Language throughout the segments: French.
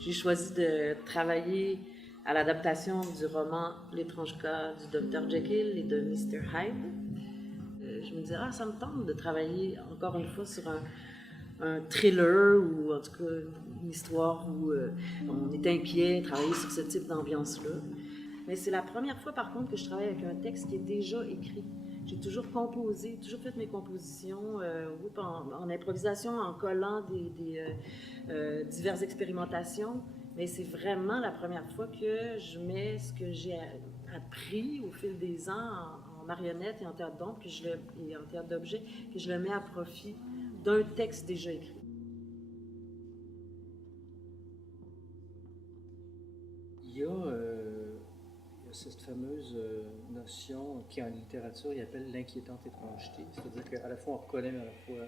J'ai choisi de travailler à l'adaptation du roman L'étrange cas du Dr Jekyll et de Mr Hyde. Je me disais, ça me tente de travailler encore une fois sur un thriller ou en tout cas une histoire où on est inquiet, travailler sur ce type d'ambiance-là. Mais c'est la première fois par contre que je travaille avec un texte qui est déjà écrit. J'ai toujours composé, toujours fait mes compositions en improvisation, en collant des diverses expérimentations. Mais c'est vraiment la première fois que je mets ce que j'ai appris au fil des ans en marionnette et en théâtre d'ombre et en théâtre d'objet, que je le mets à profit d'un texte déjà écrit. Il y a cette fameuse notion qui en littérature il appelle l'inquiétante étrangeté. C'est-à-dire qu'à la fois on reconnaît, mais à la fois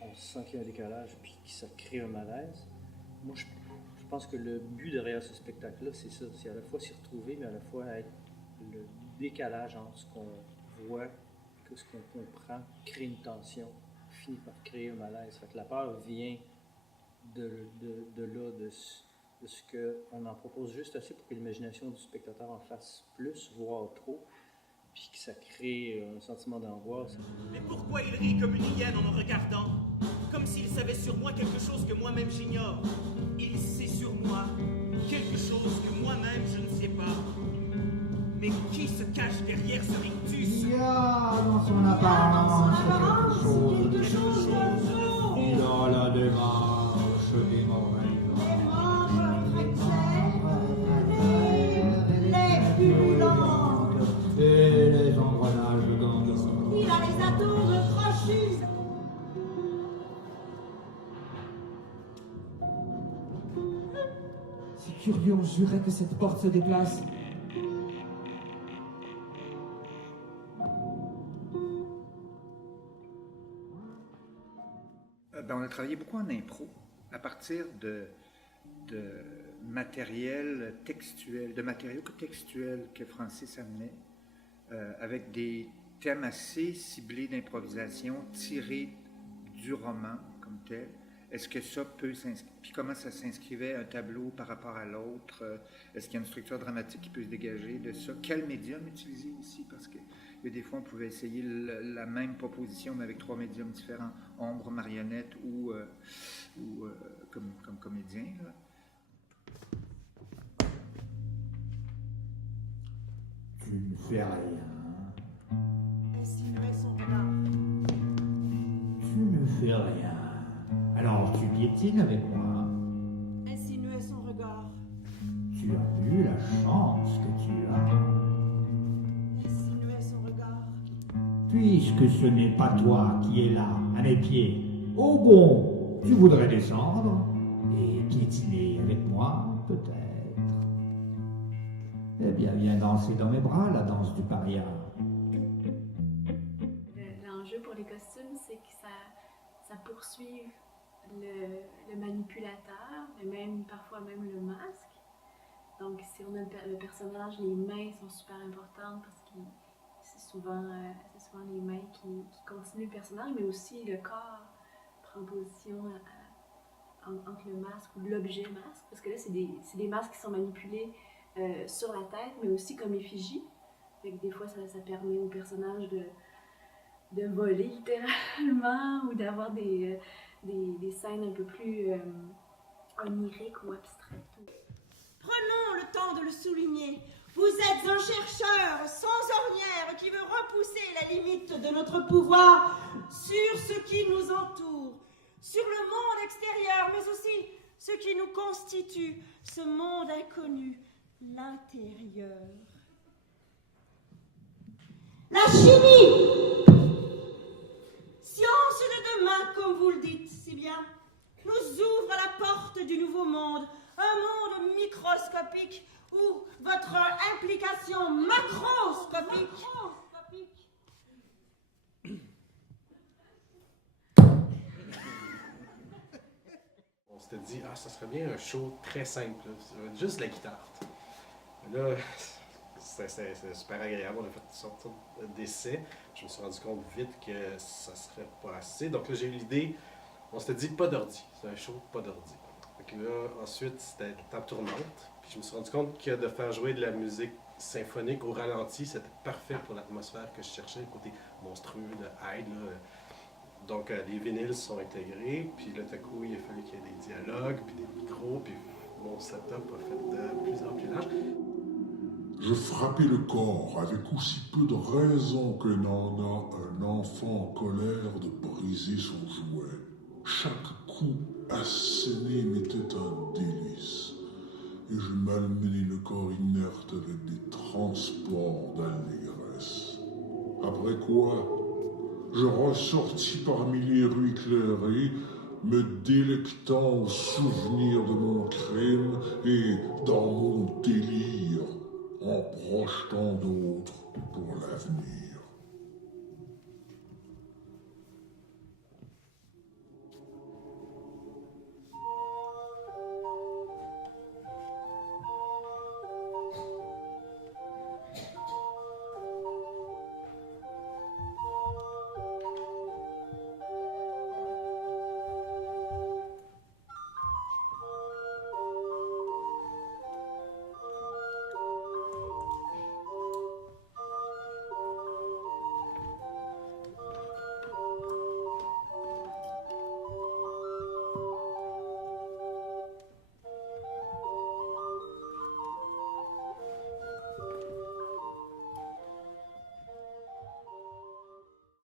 on sent qu'il y a un décalage, puis que ça crée un malaise. Moi, je pense que le but derrière ce spectacle-là, c'est ça. C'est à la fois s'y retrouver, mais à la fois être le décalage entre ce qu'on voit et ce qu'on comprend, crée une tension, finit par créer un malaise. Fait que la peur vient de là, de ce qu'on en propose juste assez pour que l'imagination du spectateur en fasse plus, voire trop, puis que ça crée un sentiment d'angoisse. Mais pourquoi il rit comme une hyène en me regardant? Comme s'il savait sur moi quelque chose que moi-même j'ignore. Il sait sur moi quelque chose que moi-même je ne sais pas. Mais qui se cache derrière ce rictus? Il y a dans son apparence quelque chose il a la démarche des mauvais les pullulantes et les engrenages d'endors. Il a les atomes crochus. C'est curieux, on jurait que cette porte se déplace. On a travaillé beaucoup en impro, à partir de matériel textuel, de matériaux textuels que Francis amenait, avec des thèmes assez ciblés d'improvisation, tirés du roman comme tel. Est-ce que ça peut s'inscrire? Puis comment ça s'inscrivait un tableau par rapport à l'autre? Est-ce qu'il y a une structure dramatique qui peut se dégager de ça? Quel médium utiliser aussi? Parce que des fois, on pouvait essayer la même proposition, mais avec 3 médiums différents, ombre, marionnette ou comme comédien. Là. Tu ne fais rien. Insinuait son regard. Tu ne fais rien. Alors tu piétines avec moi. Insinuait son regard. Tu as vu la chance que tu as. Insinuait son regard. Puisque ce n'est pas toi qui es là, à mes pieds, au bon, tu voudrais descendre et piétiner avec moi, peut-être. Eh bien, viens danser dans mes bras, la danse du paria. L'enjeu pour les costumes, c'est que ça poursuive le manipulateur, et même parfois même le masque. Donc si on a le personnage, les mains sont super importantes parce que c'est souvent les mains qui continuent le personnage, mais aussi le corps prend position entre le masque ou l'objet masque, parce que là c'est des masques qui sont manipulés sur la tête, mais aussi comme effigie. Fait que des fois ça permet au personnage de voler littéralement ou d'avoir des scènes un peu plus oniriques ou abstraites. Prenons le temps de le souligner. Vous êtes un chercheur sans ornière qui veut repousser la limite de notre pouvoir sur ce qui nous entoure, sur le monde extérieur, mais aussi ce qui nous constitue, ce monde inconnu, l'intérieur. La chimie, science de demain, comme vous le dites si bien, nous ouvre la porte du nouveau monde, un monde microscopique où votre implication macroscopique. On s'était dit, ça serait bien un show très simple, juste la guitare. Là, c'était super agréable, on a fait une sorte d'essai. Je me suis rendu compte vite que ça serait pas assez. Donc là, j'ai eu l'idée On s'était dit pas d'ordi. C'est un show pas d'ordi. Fait que là, ensuite, c'était table tournante. Puis je me suis rendu compte que de faire jouer de la musique symphonique au ralenti, c'était parfait pour l'atmosphère que je cherchais, le côté monstrueux de Hyde. Là. Donc, les vinyles sont intégrés, puis là, tout à coup, il a fallu qu'il y ait des dialogues, puis des micros, puis mon setup a fait de plus en plus large. Je frappais le corps avec aussi peu de raison que n'en a un enfant en colère de briser son jouet. Chaque coup asséné m'était un délice, et je malmenais le corps inerte avec des transports d'allégresse. Après quoi, je ressortis parmi les rues éclairées, me délectant au souvenir de mon crime et dans mon délire, en projetant d'autres pour l'avenir.